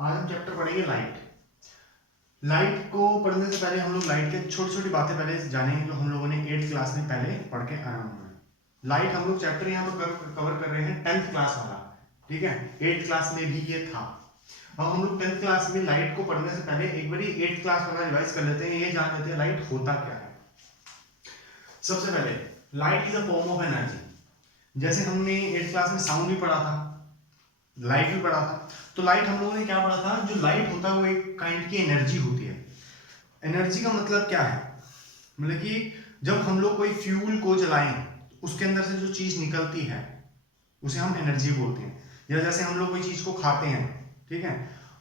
आज हम चैप्टर पढ़ेंगे लाइट। लाइट को पढ़ने से पहले हम लोग लाइट के छोटी छोटी बातें पहले जानेंगे जो हम लोगों ने 8th क्लास में पहले पढ़ के आए हुए हैं। लाइट हम लोग चैप्टर यहाँ पर कवर कर रहे हैं 10th क्लास वाला, ठीक है। 8th क्लास में भी ये था। अब हम लोग 10th क्लास में लाइट को पढ़ने से पहले एक बार 8th क्लास वाला रिवाइज कर लेते हैं, ये जान लेते हैं लाइट होता क्या है। सबसे पहले light is a form of energy. जैसे हमने 8th क्लास में साउंड भी पढ़ा था, लाइट भी पढ़ा था, तो लाइट हम लोगों ने क्या पढ़ा था, जो लाइट होता है वो एक काइंड की एनर्जी होती है। एनर्जी का मतलब क्या है, मतलब कि जब हम लोग कोई फ्यूल को जलाएं उसके अंदर से जो चीज निकलती है उसे हम एनर्जी बोलते हैं। या जैसे हम लोग कोई चीज को खाते हैं, ठीक है,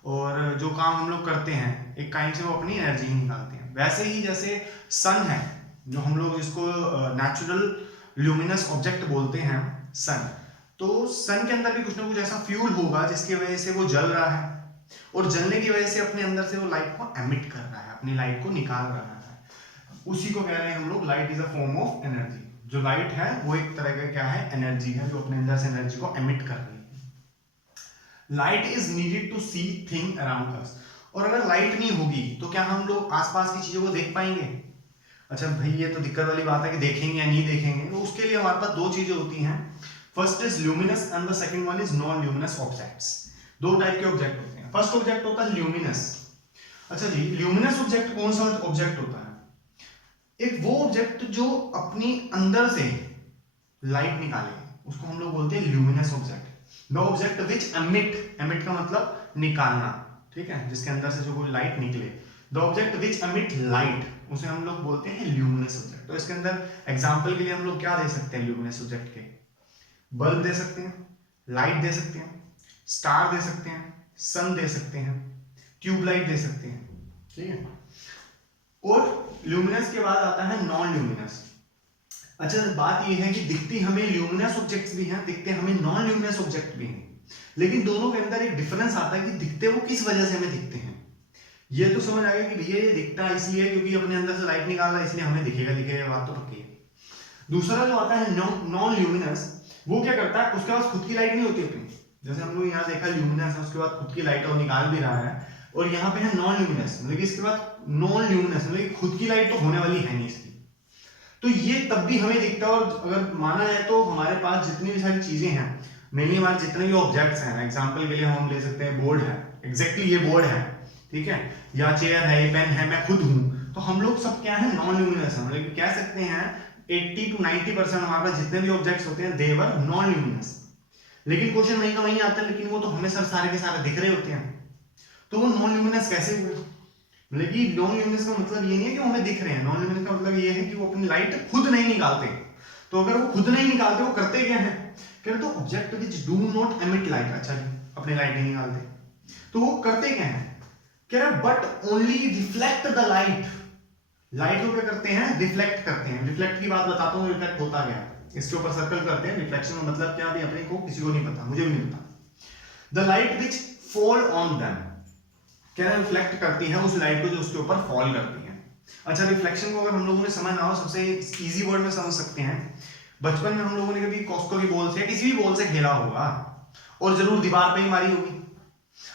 और जो काम हम लोग करते हैं एक काइंड से वो अपनी एनर्जी ही निकालते हैं। वैसे ही जैसे सन है, जो हम लोग जिसको नेचुरल ल्यूमिनस ऑब्जेक्ट बोलते हैं सन, तो सन के अंदर भी कुछ ना कुछ ऐसा फ्यूल होगा जिसकी वजह से वो जल रहा है, और जलने की वजह से अपने अंदर से वो लाइट को एमिट कर रहा है, अपनी लाइट को निकाल रहा है। उसी को कह रहे हैं हम लोग light is a form of energy. जो लाइट है वो एक तरह का क्या है, एनर्जी है, जो अपने अंदर से एनर्जी को एमिट कर रही है। Light is needed to see thing around us. और अगर लाइट नहीं होगी तो क्या हम लोग आसपास की चीजों को देख पाएंगे? अच्छा भाई, ये तो दिक्कत वाली बात है कि देखेंगे या नहीं देखेंगे। तो उसके लिए हमारे पास दो चीजें होती हैं, first is luminous and the second one is non luminous objects. दो टाइप के ऑब्जेक्ट होते हैं। फर्स्ट ऑब्जेक्ट होता है ल्यूमिनस। अच्छा जी, ल्यूमिनस ऑब्जेक्ट कौन सा ऑब्जेक्ट होता है? एक वो ऑब्जेक्ट जो अपनी अंदर से लाइट निकाले, उसको हम लोग बोलते हैं luminous object. The object which emit, emit का मतलब निकालना, ठीक है, जिसके अंदर से जो कोई लाइट निकले। The object which emit light, उसे हम लोग बोलते हैं ल्यूमिनस ऑब्जेक्ट। तो इसके अंदर एग्जांपल के लिए हम लोग क्या दे सकते हैं ल्यूमिनस ऑब्जेक्ट के? बल्ब दे सकते हैं, लाइट दे सकते हैं, स्टार दे सकते हैं, सन दे सकते हैं, ट्यूबलाइट दे सकते हैं, ठीक है। और ल्यूमिनस के बाद आता है नॉन ल्यूमिनस। अच्छा, बात यह है कि दिखती हमें ल्यूमिनस ऑब्जेक्ट्स भी हैं, दिखते हमें नॉन ल्यूमिनस ऑब्जेक्ट भी हैं, लेकिन दोनों के अंदर एक डिफरेंस आता है कि दिखते वो किस वजह से हमें दिखते हैं। ये तो समझ आ गया कि भैया ये दिखता है इसलिए क्योंकि अपने अंदर से लाइट निकाल रहा है, इसलिए हमें दिखेगा, दिखेगा, बात तो पक्की है। दूसरा जो आता है नॉन ल्यूमिनस, वो क्या करता है, उसके पास खुद की लाइट नहीं होती अपनी। जैसे हम लोग यहाँ देखा ल्यूमिनस है, उसके बाद खुद की लाइट और निकाल भी रहा है, और यहाँ पे है नॉन ल्यूमिनस, मतलब कि इसके बाद नॉन ल्यूमिनस मतलब कि खुद की लाइट तो होने वाली है नहीं इसकी। तो ये तब भी हमें दिखता है। और अगर माना जाए तो हमारे पास जितनी भी सारी चीजें हैं, मेनली हमारे जितने भी ऑब्जेक्ट्स हैं, एग्जांपल के लिए हम ले सकते हैं बोर्ड है, एग्जैक्टली ये बोर्ड है, ठीक है, या चेयर है, ये पेन है, मैं खुद हूं, तो हम लोग सब क्या है, नॉन ल्यूमिनस है। मतलब कह सकते हैं 80 to 90% हमारे पास जितने भी ऑब्जेक्ट्स होते हैं दे वर नॉन ल्यूमिनस। लेकिन क्वेश्चन वहीं का वहीं आता है, लेकिन वो तो हमें सर सारे के सारे दिख रहे होते हैं, तो वो नॉन ल्यूमिनस कैसे हुए? मतलब कि नॉन ल्यूमिनस का मतलब ये नहीं है कि वो हमें दिख रहे हैं, नॉन ल्यूमिनस का मतलब ये है कि वो अपनी लाइट खुद नहीं निकालते। तो अगर वो खुद नहीं निकालते, वो करते क्या है, कहते तो object which do not emit light. अच्छा जी, अपनी लाइट नहीं निकालते, तो वो करते क्या है, कह रहे but only reflect the light. Light को क्या करते हैं, रिफ्लेक्ट करते हैं। रिफ्लेक्ट की बात बताता हूँ, रिफ्लेक्ट होता क्या, इसके ऊपर सर्कल करते हैं। रिफ्लेक्शन का मतलब क्या, अभी अपने को किसी को नहीं पता, मुझे भी नहीं पता। The light which fall on them, कह रहे रिफ्लेक्ट करती है उस लाइट को जो उसके ऊपर फॉल करती है। अच्छा, रिफ्लेक्शन को अगर हम लोगों ने समझना हो, सबसे इजी वर्ड में समझ सकते हैं। बचपन में हम लोगों ने कभी कॉस्को की बॉल से, किसी भी बॉल से खेला होगा, और जरूर दीवार पे ही मारी होगी।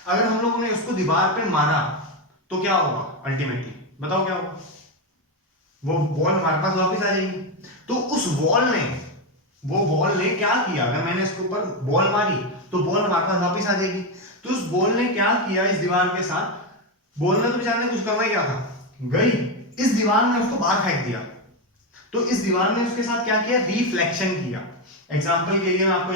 अगर हम लोगों ने उसको दीवार पे मारा तो क्या होगा अल्टीमेटली, बताओ क्या होगा? वो बॉल हमारे पास वापस आ जाएगी। तो उस बॉल ने क्या किया, अगर मैंने इसके ऊपर बॉल मारी तो बॉल हमारे पास वापस आ जाएगी। तो उस बॉल ने क्या किया इस दीवार के साथ, बॉल ने तो बेचारे ने कुछ करना ही क्या था, गई इस दीवार ने उसको बाहर फेंक दिया। तो इस दीवार ने उसके साथ क्या किया, रिफ्लेक्शन किया। एग्जांपल के लिए मैं आपको